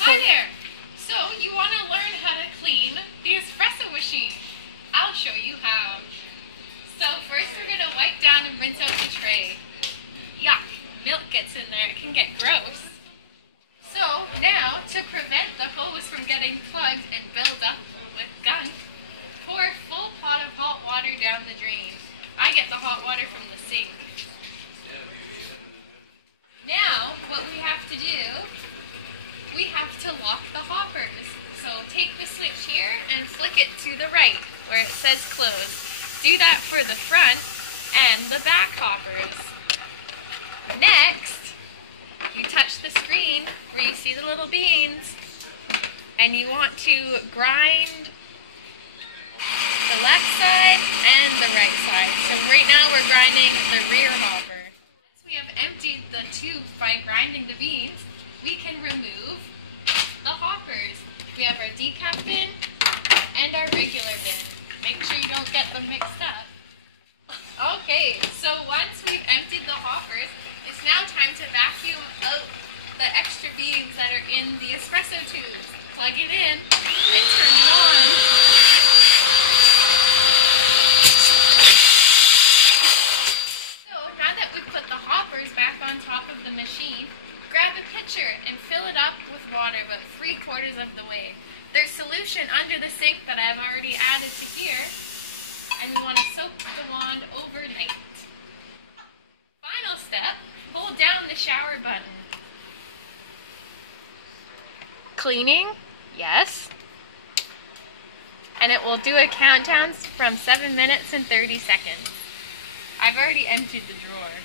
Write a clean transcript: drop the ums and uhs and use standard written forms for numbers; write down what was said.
Hi there! So, you want to learn how to clean the espresso machine. I'll show you how. So, first we're going to wipe down and rinse out the tray. Yuck! Milk gets in there, it can get gross. So, now, to prevent the hose from getting plugged and build up with gunk, pour a full pot of hot water down the drain. I get the hot water from the sink. Now, what we have to do, we have to lock the hoppers. So take the switch here and flick it to the right where it says close. Do that for the front and the back hoppers. Next, you touch the screen where you see the little beans and you want to grind the left side and the right side. So right now we're grinding the rear hopper. Once we have emptied the tube by grinding the beans, we can remove the hoppers. We have our decaf bin and our regular bin. Make sure you don't get them mixed up. Okay, so once we've emptied the hoppers, it's now time to vacuum out the extra beans that are in the espresso tubes. Plug it in and turn it on. So now that we've put the hoppers back on top of the machine, grab a pitcher and fill it up with water about 3/4 of the way. There's solution under the sink that I've already added to here, and we want to soak the wand overnight. Final step, hold down the shower button. Cleaning, yes. And it will do a countdown from 7 minutes and 30 seconds. I've already emptied the drawer.